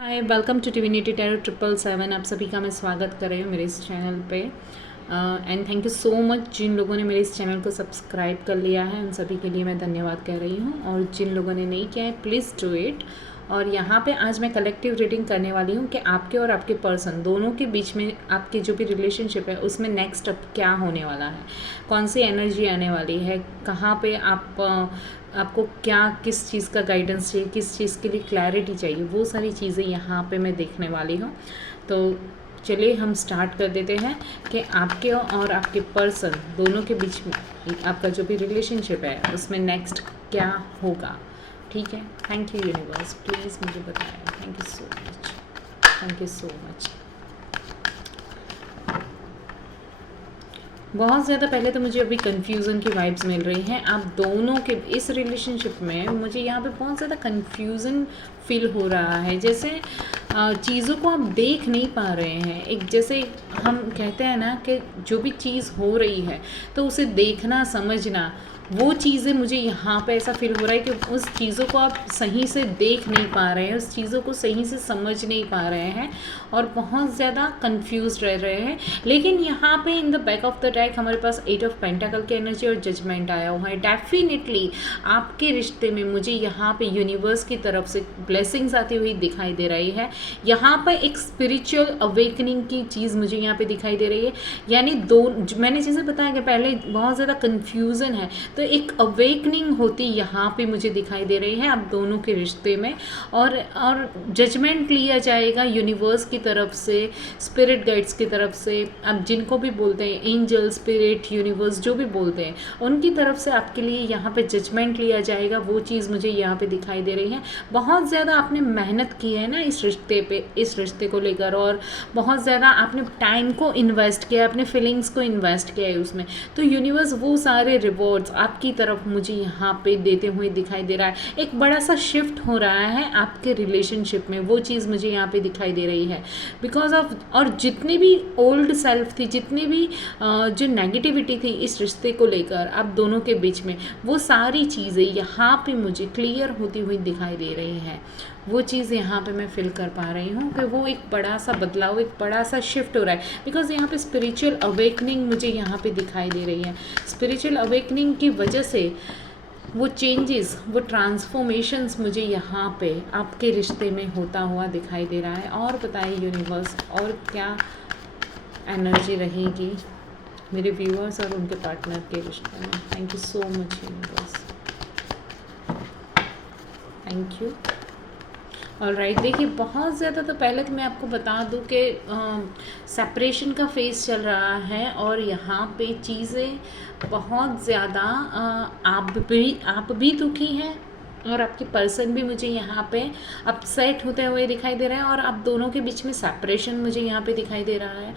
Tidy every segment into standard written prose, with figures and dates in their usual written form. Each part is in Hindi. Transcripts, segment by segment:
Hi, welcome to divinity tarot 777। आप सभी का मैं स्वागत कर रही हूँ मेरे इस चैनल पे। And thank you so much जिन लोगों ने मेरे इस चैनल को सब्सक्राइब कर लिया है, उन सभी के लिए मैं धन्यवाद कह रही हूँ। और जिन लोगों ने नहीं किया है, प्लीज़ डू इट। और यहाँ पे आज मैं कलेक्टिव रीडिंग करने वाली हूँ कि आपके और आपके पर्सन दोनों के बीच में आपकी जो भी रिलेशनशिप है उसमें नेक्स्ट अब क्या होने वाला है, कौन सी एनर्जी आने वाली है, कहाँ पे आपको क्या किस चीज़ का गाइडेंस चाहिए, किस चीज़ के लिए क्लैरिटी चाहिए, वो सारी चीज़ें यहाँ पे मैं देखने वाली हूँ। तो चलिए हम स्टार्ट कर देते हैं कि आपके और आपके पर्सन दोनों के बीच में आपका जो भी रिलेशनशिप है उसमें नेक्स्ट क्या होगा। ठीक है, थैंक यू यूनिवर्स, प्लीज़ मुझे बताएं। Thank you so much, thank you so much. बहुत ज़्यादा पहले तो मुझे अभी कन्फ्यूज़न की वाइब्स मिल रही हैं आप दोनों के इस रिलेशनशिप में। मुझे यहाँ पे बहुत ज़्यादा कन्फ्यूज़न फील हो रहा है, जैसे चीज़ों को आप देख नहीं पा रहे हैं। एक जैसे हम कहते हैं ना कि जो भी चीज़ हो रही है तो उसे देखना समझना, वो चीज़ें मुझे यहाँ पे ऐसा फील हो रहा है कि उस चीज़ों को आप सही से देख नहीं पा रहे हैं, उस चीज़ों को सही से समझ नहीं पा रहे हैं और बहुत ज़्यादा कंफ्यूज रह रहे हैं। लेकिन यहाँ पे in the back of the deck हमारे पास 8 ऑफ पेंटाकल की एनर्जी और जजमेंट आया हुआ है। डेफिनेटली आपके रिश्ते में मुझे यहाँ पे यूनिवर्स की तरफ से ब्लेसिंग्स आती हुई दिखाई दे रही है। यहाँ पर एक स्पिरिचुअल अवेकनिंग की चीज़ मुझे यहाँ पे दिखाई दे रही है। यानी दो मैंने जैसे बताया कि पहले बहुत ज़्यादा कन्फ्यूज़न है, तो एक अवेकनिंग होती यहाँ पे मुझे दिखाई दे रही है आप दोनों के रिश्ते में। और जजमेंट लिया जाएगा यूनिवर्स की तरफ से, स्पिरिट गाइड्स की तरफ से, आप जिनको भी बोलते हैं, एंजल, स्पिरिट, यूनिवर्स, जो भी बोलते हैं, उनकी तरफ से आपके लिए यहाँ पे जजमेंट लिया जाएगा। वो चीज़ मुझे यहाँ पे दिखाई दे रही है। बहुत ज़्यादा आपने मेहनत की है ना इस रिश्ते पे, इस रिश्ते को लेकर, और बहुत ज़्यादा आपने टाइम को इन्वेस्ट किया, अपने फीलिंग्स को इन्वेस्ट किया है उसमें। तो यूनिवर्स वो सारे रिवॉर्ड्स आपकी तरफ मुझे यहाँ पे देते हुए दिखाई दे रहा है। एक बड़ा सा शिफ्ट हो रहा है आपके रिलेशनशिप में, वो चीज़ मुझे यहाँ पे दिखाई दे रही है बिकॉज ऑफ, और जितनी भी ओल्ड सेल्फ थी, जितनी भी जो नेगेटिविटी थी इस रिश्ते को लेकर आप दोनों के बीच में, वो सारी चीज़ें यहाँ पे मुझे क्लियर होती हुई दिखाई दे रही है। वो चीज़ यहाँ पे मैं फील कर पा रही हूँ कि वो एक बड़ा सा बदलाव, एक बड़ा सा शिफ्ट हो रहा है बिकॉज यहाँ पे स्पिरिचुअल अवेकनिंग मुझे यहाँ पे दिखाई दे रही है। स्पिरिचुअल अवेकनिंग की वजह से वो चेंजेस, वो ट्रांसफॉर्मेशंस मुझे यहाँ पे आपके रिश्ते में होता हुआ दिखाई दे रहा है। और बताइए यूनिवर्स, और क्या एनर्जी रहेगी मेरे व्यूअर्स और उनके पार्टनर के रिश्ते में। Thank you so much universe, thank you. Alright, देखिए बहुत ज़्यादा तो पहले तो मैं आपको बता दूं कि सेपरेशन का फेस चल रहा है और यहाँ पे चीज़ें बहुत ज़्यादा आप भी दुखी हैं और आपके पर्सन भी मुझे यहाँ पे अपसेट होते हुए दिखाई दे रहे हैं और आप दोनों के बीच में सेपरेशन मुझे यहाँ पे दिखाई दे रहा है।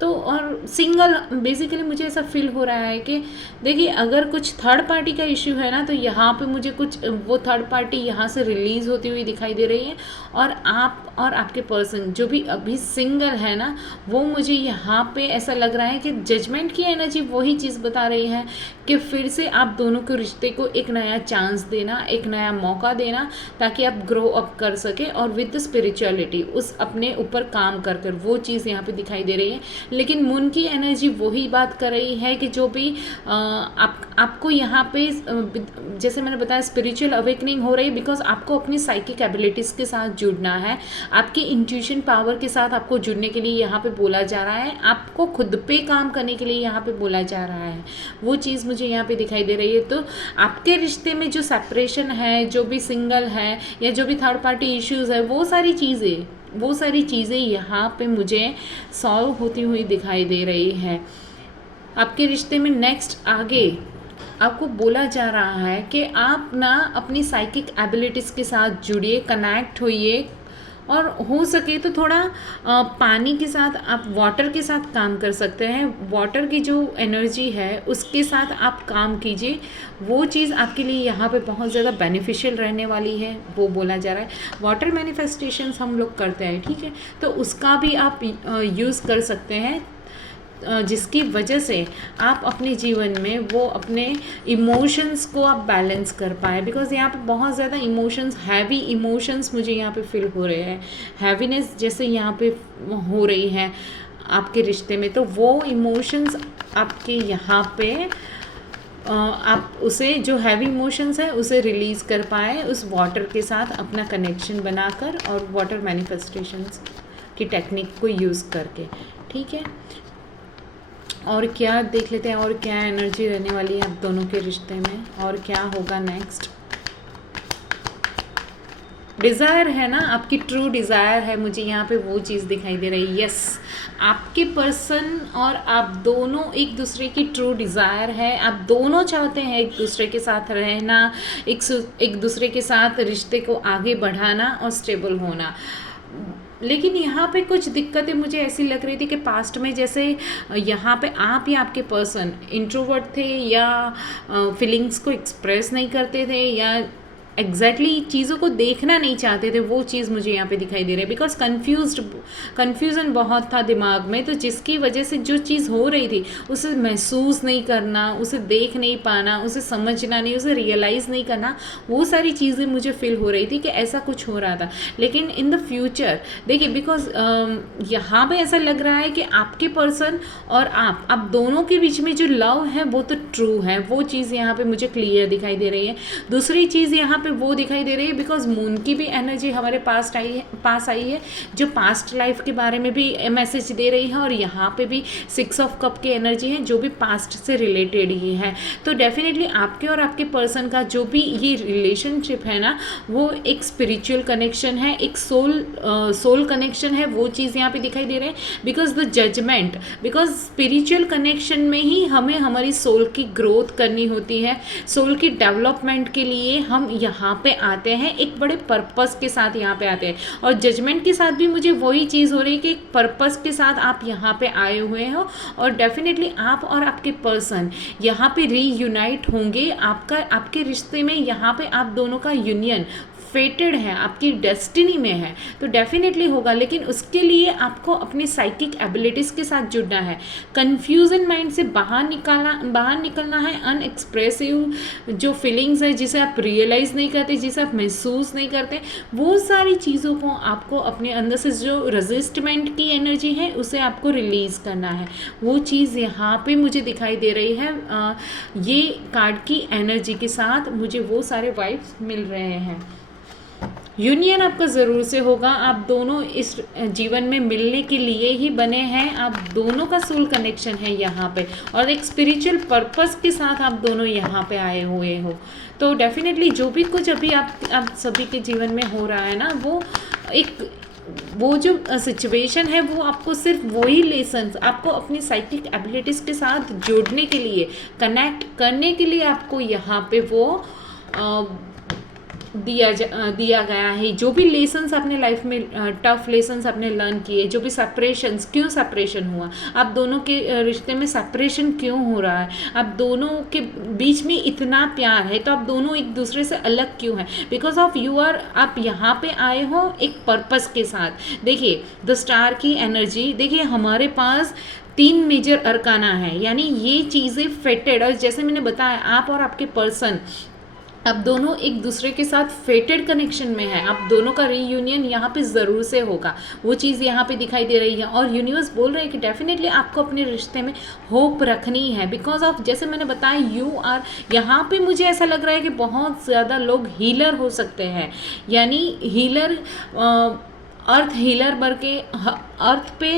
तो और सिंगल बेसिकली मुझे ऐसा फील हो रहा है कि देखिए अगर कुछ थर्ड पार्टी का इश्यू है ना, तो यहाँ पे मुझे कुछ वो थर्ड पार्टी यहाँ से रिलीज़ होती हुई दिखाई दे रही है। और आप और आपके पर्सन जो भी अभी सिंगल है ना, वो मुझे यहाँ पे ऐसा लग रहा है कि जजमेंट की एनर्जी वही चीज़ बता रही है कि फिर से आप दोनों के रिश्ते को एक नया चांस देना, एक नया मौका देना, ताकि आप ग्रो अप कर सके और विद स्पिरिचुअलिटी उस अपने ऊपर काम कर कर, वो चीज़ यहाँ पे दिखाई दे रही है। लेकिन मून की एनर्जी वही बात कर रही है कि जो भी आपको यहाँ पे जैसे मैंने बताया स्पिरिचुअल अवेकनिंग हो रही है बिकॉज आपको अपनी साइकिक एबिलिटीज़ के साथ जुड़ना है, आपकी इंट्यूशन पावर के साथ आपको जुड़ने के लिए यहाँ पे बोला जा रहा है, आपको खुद पे काम करने के लिए यहाँ पे बोला जा रहा है। वो चीज़ मुझे यहाँ पे दिखाई दे रही है। तो आपके रिश्ते में जो सेपरेशन है, जो भी सिंगल है या जो भी थर्ड पार्टी इश्यूज़ है, वो सारी चीज़ें यहाँ पे मुझे सॉल्व होती हुई दिखाई दे रही है। आपके रिश्ते में नेक्स्ट आगे आपको बोला जा रहा है कि आप ना अपनी साइकिक एबिलिटीज़ के साथ जुड़िए, कनेक्ट होइए और हो सके तो थोड़ा पानी के साथ, आप वाटर के साथ काम कर सकते हैं। वाटर की जो एनर्जी है उसके साथ आप काम कीजिए, वो चीज़ आपके लिए यहाँ पे बहुत ज़्यादा बेनिफिशियल रहने वाली है, वो बोला जा रहा है। वाटर मैनिफेस्टेशंस हम लोग करते हैं, ठीक है, तो उसका भी आप यूज़ कर सकते हैं। जिसकी वजह से आप अपने जीवन में वो अपने इमोशंस को आप बैलेंस कर पाए। बिकॉज यहाँ पे बहुत ज़्यादा इमोशंस, हैवी इमोशंस मुझे यहाँ पे फील हो रहे हैं, हैवीनेस जैसे यहाँ पे हो रही है आपके रिश्ते में। तो वो इमोशंस आपके यहाँ पे आप उसे, जो हैवी इमोशंस है उसे रिलीज़ कर पाए उस वाटर के साथ अपना कनेक्शन बनाकर और वाटर मैनिफेस्टेशंस की टेक्निक को यूज़ करके। ठीक है, और क्या देख लेते हैं, और क्या एनर्जी रहने वाली है आप दोनों के रिश्ते में, और क्या होगा नेक्स्ट। डिज़ायर है ना, आपकी ट्रू डिज़ायर है, मुझे यहाँ पे वो चीज़ दिखाई दे रही है। यस, आपके पर्सन और आप दोनों एक दूसरे की ट्रू डिज़ायर है। आप दोनों चाहते हैं एक दूसरे के साथ रहना, एक दूसरे के साथ रिश्ते को आगे बढ़ाना और स्टेबल होना। लेकिन यहाँ पे कुछ दिक्कतें मुझे ऐसी लग रही थी कि पास्ट में जैसे यहाँ पे आप या आपके पर्सन इंट्रोवर्ट थे, या फीलिंग्स को एक्सप्रेस नहीं करते थे, या एग्जैक्टली चीज़ों को देखना नहीं चाहते थे, वो चीज़ मुझे यहाँ पे दिखाई दे रही है। बिकॉज कन्फ्यूज़न बहुत था दिमाग में, तो जिसकी वजह से जो चीज़ हो रही थी उसे महसूस नहीं करना, उसे देख नहीं पाना, उसे समझना नहीं, उसे रियलाइज़ नहीं करना, वो सारी चीज़ें मुझे फील हो रही थी कि ऐसा कुछ हो रहा था। लेकिन इन द फ्यूचर देखिए, बिकॉज यहाँ पे ऐसा लग रहा है कि आपके पर्सन और आप दोनों के बीच में जो लव है वो तो ट्रू है, वो चीज़ यहाँ पे मुझे क्लियर दिखाई दे रही है। दूसरी चीज़ यहाँ पे वो दिखाई दे रही है, बिकॉज मून की भी एनर्जी हमारे पास आई है, जो पास्ट लाइफ के बारे में भी मैसेज दे रही है, और यहाँ पे भी 6 ऑफ कप की एनर्जी है जो भी पास्ट से रिलेटेड ही है। तो डेफिनेटली आपके और आपके पर्सन का जो भी ये रिलेशनशिप है ना, वो एक स्पिरिचुअल कनेक्शन है, एक सोल कनेक्शन है, वो चीज़ यहाँ पे दिखाई दे रहे हैं। Because the judgement, because spiritual connection में ही हमें हमारी सोल की ग्रोथ करनी होती है, सोल की डेवलपमेंट के लिए हम यहाँ पे आते हैं, एक बड़े पर्पस के साथ यहाँ पे आते हैं। और जजमेंट के साथ भी मुझे वही चीज़ हो रही है कि एक पर्पस के साथ आप यहाँ पे आए हुए हो, और डेफिनेटली आप और आपके पर्सन यहाँ पे रीयूनाइट होंगे। आपके रिश्ते में यहाँ पे आप दोनों का यूनियन फेटेड है, आपकी डेस्टिनी में है, तो डेफिनेटली होगा। लेकिन उसके लिए आपको अपनी साइकिक एबिलिटीज़ के साथ जुड़ना है, कन्फ्यूजन माइंड से बाहर निकलना है। अनएक्सप्रेसिव जो फीलिंग्स है, जिसे आप रियलाइज़ नहीं करते, जिसे आप महसूस नहीं करते, वो सारी चीज़ों को आपको अपने अंदर से, जो रेजिस्टमेंट की एनर्जी है उसे आपको रिलीज़ करना है। वो चीज़ यहाँ पे मुझे दिखाई दे रही है, ये कार्ड की एनर्जी के साथ मुझे वो सारे वाइब्स मिल रहे हैं। यूनियन आपका ज़रूर से होगा, आप दोनों इस जीवन में मिलने के लिए ही बने हैं, आप दोनों का सोल कनेक्शन है यहाँ पे, और एक स्पिरिचुअल पर्पस के साथ आप दोनों यहाँ पे आए हुए हो। तो डेफिनेटली जो भी कुछ अभी आप सभी के जीवन में हो रहा है ना, वो जो सिचुएशन है, वो आपको सिर्फ वही लेसन्स, आपको अपनी साइकिक एबिलिटीज़ के साथ जोड़ने के लिए, कनेक्ट करने के लिए आपको यहाँ पे वो दिया गया है। जो भी लेसन्स आपने लाइफ में, टफ लेसन्स आपने लर्न किए, जो भी सेपरेशंस, क्यों सेपरेशन हुआ, आप दोनों के रिश्ते में सेपरेशन क्यों हो रहा है, आप दोनों के बीच में इतना प्यार है, तो आप दोनों एक दूसरे से अलग क्यों हैं? बिकॉज ऑफ आप यहाँ पे आए हो एक पर्पस के साथ। देखिए द स्टार की एनर्जी, देखिए हमारे पास 3 मेजर अरकाना है, यानी ये चीज़ें फेटेड, और जैसे मैंने बताया आप और आपके पर्सन, आप दोनों एक दूसरे के साथ फेटेड कनेक्शन में है, आप दोनों का रीयूनियन यहाँ पे ज़रूर से होगा, वो चीज़ यहाँ पे दिखाई दे रही है। और यूनिवर्स बोल रहे हैं कि डेफिनेटली आपको अपने रिश्ते में होप रखनी है, बिकॉज ऑफ जैसे मैंने बताया यू आर, यहाँ पे मुझे ऐसा लग रहा है कि बहुत ज़्यादा लोग हीलर हो सकते हैं, यानी हीलर, अर्थ हीलर बन के अर्थ पे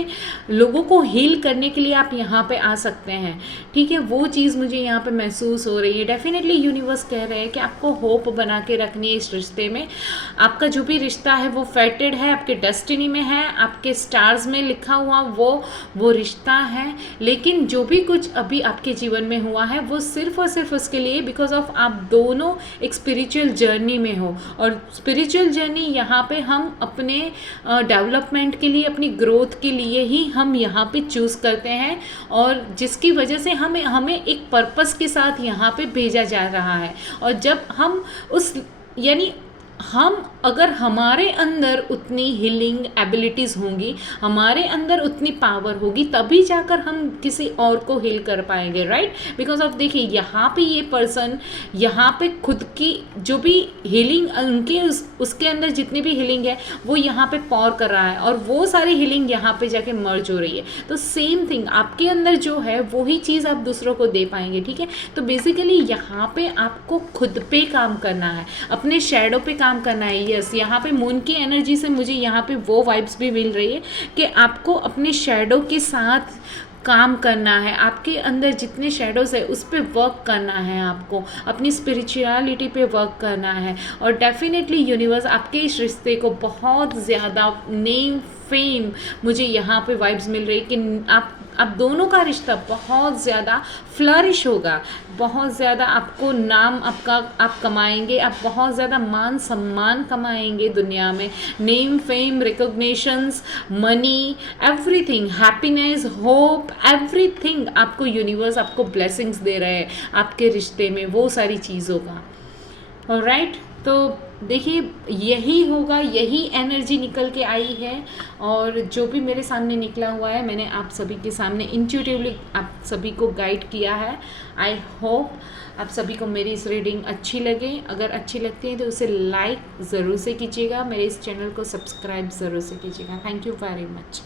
लोगों को हील करने के लिए आप यहाँ पे आ सकते हैं। ठीक है, वो चीज़ मुझे यहाँ पे महसूस हो रही है। डेफिनेटली यूनिवर्स कह रहे हैं कि आपको होप बना के रखनी है इस रिश्ते में। आपका जो भी रिश्ता है वो फेटेड है, आपके डेस्टिनी में है, आपके स्टार्स में लिखा हुआ वो रिश्ता है। लेकिन जो भी कुछ अभी आपके जीवन में हुआ है वो सिर्फ और सिर्फ उसके लिए, बिकॉज ऑफ आप दोनों एक स्पिरिचुअल जर्नी में हो, और स्पिरिचुअल जर्नी यहाँ पे हम अपने डेवलपमेंट के लिए, अपनी ग्रोथ के लिए ही हम यहाँ पे चूज़ करते हैं, और जिसकी वजह से हमें एक पर्पस के साथ यहाँ पे भेजा जा रहा है। और जब हम यानी हम अगर हमारे अंदर उतनी हीलिंग एबिलिटीज़ होंगी, हमारे अंदर उतनी पावर होगी, तभी जाकर हम किसी और को हील कर पाएंगे, राइट। बिकॉज ऑफ देखिए यहाँ पे ये पर्सन यहाँ पे खुद की जो भी हीलिंग उनके उसके अंदर जितनी भी हीलिंग है वो यहाँ पे पॉर कर रहा है, और वो सारी हीलिंग यहाँ पे जाके मर्ज हो रही है। तो सेम थिंग आपके अंदर जो है वही चीज़ आप दूसरों को दे पाएंगे, ठीक है। तो बेसिकली यहाँ पे आपको खुद पे काम करना है, अपने शैडो पे काम करना है। यस, यहाँ पे मून की एनर्जी से मुझे यहाँ पे वो वाइब्स भी मिल रही है कि आपको अपने शैडो के साथ काम करना है, आपके अंदर जितने शेडोज़ है उस पर वर्क करना है, आपको अपनी स्पिरिचुअलिटी पे वर्क करना है। और डेफिनेटली यूनिवर्स आपके इस रिश्ते को बहुत ज़्यादा नेम फेम मुझे यहाँ पे वाइब्स मिल रही कि आप दोनों का रिश्ता बहुत ज़्यादा फ्लरिश होगा, बहुत ज़्यादा आपको नाम आप कमाएंगे, आप बहुत ज़्यादा मान सम्मान कमाएंगे दुनिया में, name fame recognitions, money, everything, happiness, hope, everything आपको यूनिवर्स आपको ब्लेसिंग्स दे रहे हैं आपके रिश्ते में, वो सारी चीज़ों का। ऑलराइट, तो देखिए यही होगा, यही एनर्जी निकल के आई है, और जो भी मेरे सामने निकला हुआ है मैंने आप सभी के सामने इंट्यूटिवली आप सभी को गाइड किया है। आई होप आप सभी को मेरी इस रीडिंग अच्छी लगे। अगर अच्छी लगती है तो उसे लाइक ज़रूर से कीजिएगा, मेरे इस चैनल को सब्सक्राइब ज़रूर से कीजिएगा। Thank you very much.